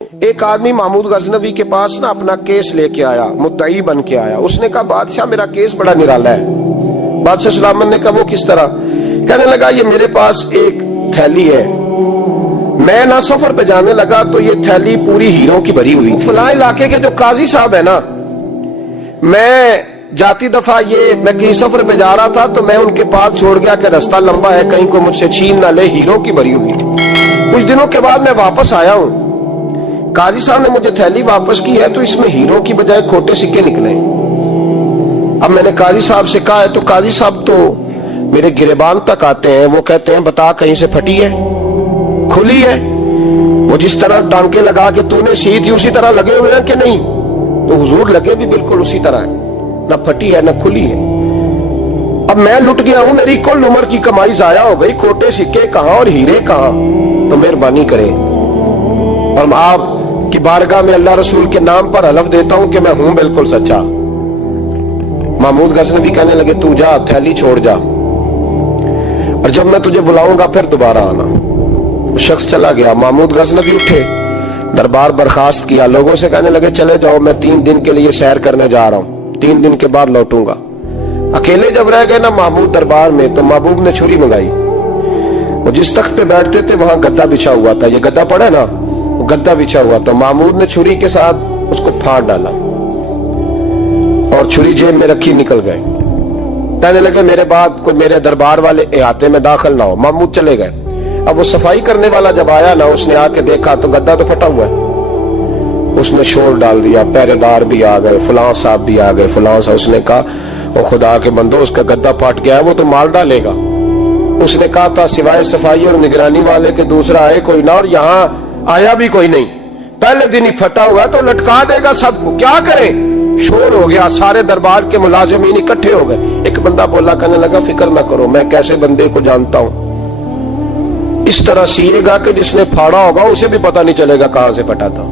ایک آدمی محمود غزنوی کے پاس نا اپنا کیس لے کے آیا، مدعی بن کے آیا۔ اس نے کہا بادشاہ میرا کیس بڑا نرالا ہے۔ بادشاہ سلامت نے کہا وہ کس طرح؟ کہنے لگا یہ میرے پاس ایک تھیلی ہے، میں نہ سفر پہ جانے لگا تو یہ تھیلی پوری ہیروں کی بھری ہوئی تھی۔ فلاں علاقے کے جو قاضی صاحب ہے نا، میں جاتی دفعہ میں کہیں سفر پہ جا رہا تھا تو میں ان کے پاس چھوڑ گیا کہ رستہ لمبا ہے، کہیں کو مجھ سے چھین نہ لے، ہیروں کی بھری ہوئی۔ کچھ دنوں کے بعد میں واپس آیا ہوں، قاضی صاحب نے مجھے تھیلی واپس کی ہے تو اس میں ہیروں کی بجائے کھوٹے سکے نکلے۔ اب میں نے قاضی صاحب سے کہا ہے تو قاضی صاحب تو میرے گریبان تک آتے ہیں، وہ کہتے ہیں بتا کہیں سے پھٹی ہے، کھلی ہے؟ وہ جس طرح ٹانکے لگا کے تو نے سی تھی اسی طرح لگے ہوئے ہیں کہ نہیں؟ تو حضور لگے بھی بالکل اسی طرح ہے، نہ پھٹی ہے نہ کھلی ہے۔ اب میں لٹ گیا ہوں، میری کل عمر کی کمائی ضائع ہو گئی، کھوٹے سکے کہاں اور ہیرے کہاں؟ تو مہربانی کریں اور آپ کی بارگاہ میں اللہ رسول کے نام پر حلف دیتا ہوں کہ میں ہوں بالکل سچا۔ محمود غزنوی کہنے لگے تو جا، تھیلی چھوڑ جا، اور جب میں تجھے بلاؤں گا پھر دوبارہ آنا۔ شخص چلا گیا۔ محمود غزنوی اٹھے، دربار برخاست کیا، لوگوں سے کہنے لگے چلے جاؤ، میں 3 دن کے لیے سیر کرنے جا رہا ہوں، 3 دن کے بعد لوٹوں گا۔ اکیلے جب رہ گئے نا محمود دربار میں تو محبوب نے چھری منگائی۔ وہ جس تخت پہ بیٹھتے تھے وہاں گدا بچھا ہوا تھا، یہ گدا پڑا نا، گدا بچھا ہوا تو محمود نے چھری کے ساتھ اس کو پھاڑ ڈالا اور چھری جیب میں رکھی نکل گئے۔ کہنے لگے میرے بعد کوئی میرے دربار والے احاطے میں داخل نہ ہو۔ محمود چلے گئے۔ اب وہ صفائی کرنے والا جب آیا نا، اس نے آ کے دیکھا تو گدا تو پھٹا ہوا ہے۔ اس نے شور ڈال دیا، پہرے دار بھی آ گئے، فلاں صاحب بھی آ گئے، فلاں صاحب۔ اس نے کہا وہ خدا کے بندو، اس کا گدا پھٹ گیا ہے، وہ تو مال ڈالے گا۔ اس نے کہا تھا سوائے صفائی اور نگرانی والے کے دوسرا آئے کوئی نہ، اور یہاں آیا بھی کوئی نہیں، پہلے دن ہی پھٹا ہوا تو لٹکا دے گا سب کو، کیا کریں؟ شور ہو گیا، سارے دربار کے ملازمین اکٹھے ہو گئے۔ ایک بندہ بولا، کہنے لگا فکر نہ کرو، میں کیسے بندے کو جانتا ہوں، اس طرح سیے گا کہ جس نے پھاڑا ہوگا اسے بھی پتہ نہیں چلے گا کہاں سے پھٹا تھا،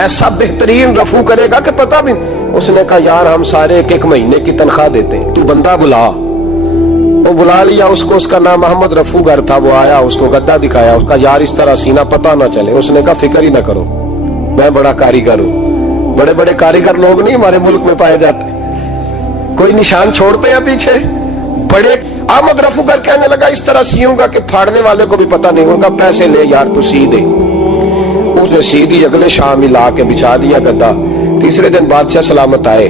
ایسا بہترین رفو کرے گا کہ پتہ بھی۔ اس نے کہا یار ہم سارے 1 مہینے کی تنخواہ دیتے ہیں، تو بندہ بلا۔ وہ بلا لیا اس کو، اس کا نام محمد رفو گر تھا۔ وہ آیا، اس کو گدا دکھایا، اس کا یار اس طرح سینہ پتہ نہ چلے۔ اس نے کہا فکر ہی نہ کرو، میں بڑا کاریگر ہوں۔ بڑے بڑے کاریگر لوگ نہیں ہمارے ملک میں پائے جاتے، کوئی نشان چھوڑتے ہیں پیچھے بڑے۔ احمد رفو گر کہنے لگا اس طرح سیوں گا کہ پھاڑنے والے کو بھی پتہ نہیں ہوگا، پیسے لے یار تو سی دے۔ اس نے سی دی، اگلے شام ہی لا کے بچھا دیا گدا۔ تیسرے دن بادشاہ سلامت آئے،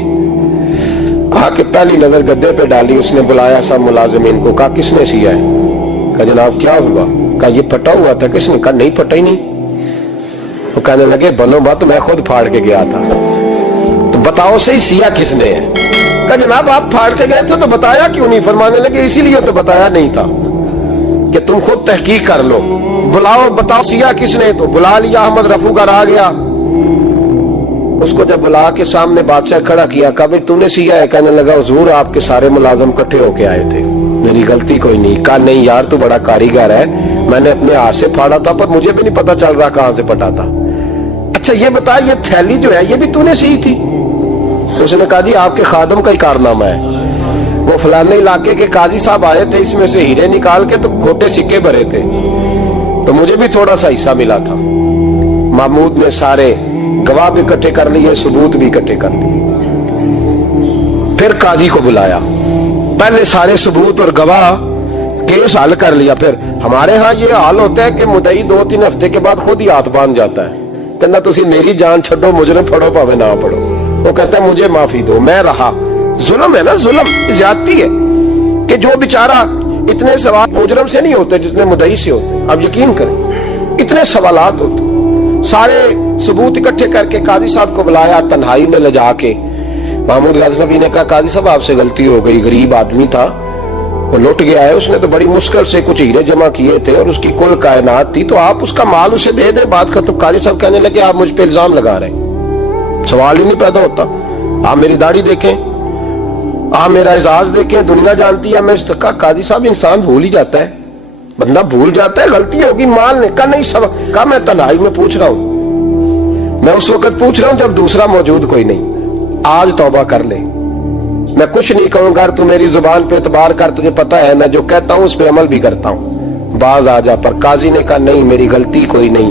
آ کے پہلی نظر گدے پہ ڈالی۔ اس نے بلایا سب ملازمین کو، کہا کس نے سیا ہے؟ کہا جناب کیا ہوا؟ کہا یہ پھٹا ہوا تھا۔ کس نے؟ کہا نہیں پھٹا ہی نہیں۔ وہ کہنے لگے بنو بات، میں خود پھاڑ کے گیا تھا، تو بتاؤ صحیح سیا کس نے ہے؟ کہا جناب آپ پھاڑ کے گئے تھے تو بتایا کیوں نہیں؟ فرمانے لگے اسی لیے تو بتایا نہیں تھا کہ تم خود تحقیق کر لو، بلاؤ بتاؤ سیا کس نے۔ تو بلا لیا، احمد رفو گر آ گیا۔ اس کو جب بلا کے سامنے بادشاہ کھڑا کیا، کہا بھئی تو نے سیا ہے؟ کہنے لگا حضور آپ کے سارے ملازم اکٹھے ہو کے آئے تھے، میری غلطی کوئی نہیں۔ کہا نہیں یار تو بڑا کاریگر ہے، میں نے اپنے ہاتھ سے پھاڑا تھا پر مجھے بھی نہیں پتا چل رہا کہاں سے پھٹا تھا۔ اچھا یہ بتا یہ تھیلی جو ہے یہ بھی تو نے سی تھی؟ اس نے کہا جی آپ کے خادم کا ہی کارنامہ ہے، وہ فلانے علاقے کے قاضی صاحب آئے تھے، اس میں سے ہیرے نکال کے تو کھوٹے سکے بھرے تھے، تو مجھے بھی تھوڑا سا حصہ ملا تھا۔ محمود نے سارے گواہ بھی اکٹھے کر لیے، ثبوت بھی اکٹھے کر لیے۔ پھر قاضی کو بلایا، پہلے سارے ثبوت اور گواہ کیس حل کر لیا۔ پھر ہمارے ہاں یہ حال ہوتا ہے کہ مدعی 2-3 ہفتے کے بعد خود ہی ہاتھ باندھ جاتا ہے، کہنا تسی میری جان چھڈو، مجرم پھڑو پاوے نہ پڑھو۔ وہ کہتا ہے مجھے معافی دو، میں رہا۔ ظلم ہے نا، ظلم زیادتی ہے کہ جو بیچارہ اتنے سوال مجرم سے نہیں ہوتے جتنے مدعی سے ہوتے۔ اب یقین کریں اتنے سوالات ہوتے۔ سارے ثبوت اکٹھے کر کے قاضی صاحب کو بلایا، تنہائی میں لے جا کے محمود غزنوی نے کہا قاضی صاحب آپ سے غلطی ہو گئی، غریب آدمی تھا، وہ لٹ گیا ہے، اس نے تو بڑی مشکل سے کچھ ہیرے جمع کیے تھے اور اس کی کل کائنات تھی، تو آپ اس کا مال اسے دے دیں، بات ختم۔ قاضی صاحب کہنے لگے آپ مجھ پہ الزام لگا رہے ہیں، سوال ہی نہیں پیدا ہوتا۔ آپ میری داڑھی دیکھیں، آپ میرا اعزاز دیکھیں، دنیا جانتی ہے میں اس تک۔ قاضی صاحب انسان بھول ہی جاتا ہے، بندہ بھول جاتا ہے، غلطی ہوگی، مال نے کہا نہیں سب۔ کہا میں تنہائی میں پوچھ رہا ہوں، میں اس وقت پوچھ رہا ہوں جب دوسرا موجود کوئی نہیں، آج توبہ کر لے، میں کچھ نہیں کہوں گا، تو میری زبان پہ اعتبار کر، تجھے پتا ہے میں جو کہتا ہوں اس پہ عمل بھی کرتا ہوں، باز آ جا۔ پر قاضی نے کہا نہیں میری غلطی کوئی نہیں،